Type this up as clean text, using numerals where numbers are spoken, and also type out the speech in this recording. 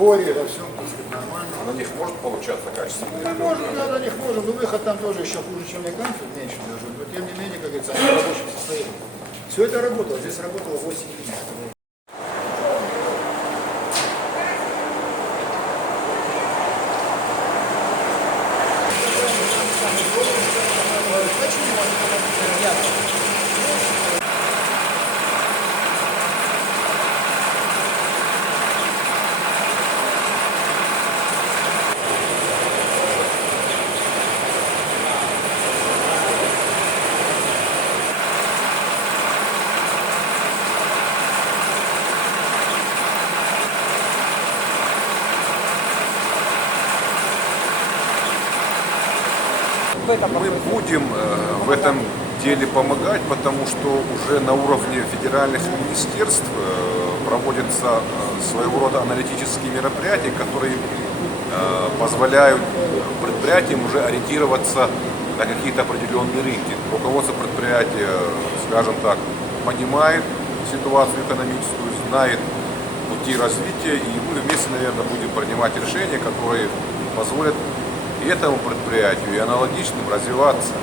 Сборе, во всем, так сказать, нормально. А на них может получаться качественно? Ну, можно, да, на них можно, но выход там тоже еще хуже, чем американцев, меньше даже. Но тем не менее, как говорится, они в рабочем состоянии. Все это работало, здесь работало 8 единиц. Мы будем в этом деле помогать, потому что уже на уровне федеральных министерств проводятся своего рода аналитические мероприятия, которые позволяют предприятиям уже ориентироваться на какие-то определенные рынки. Руководство предприятия, скажем так, понимает ситуацию экономическую, знает пути развития, и мы вместе, наверное, будем принимать решения, которые позволят и этому предприятию, и аналогичным развиваться.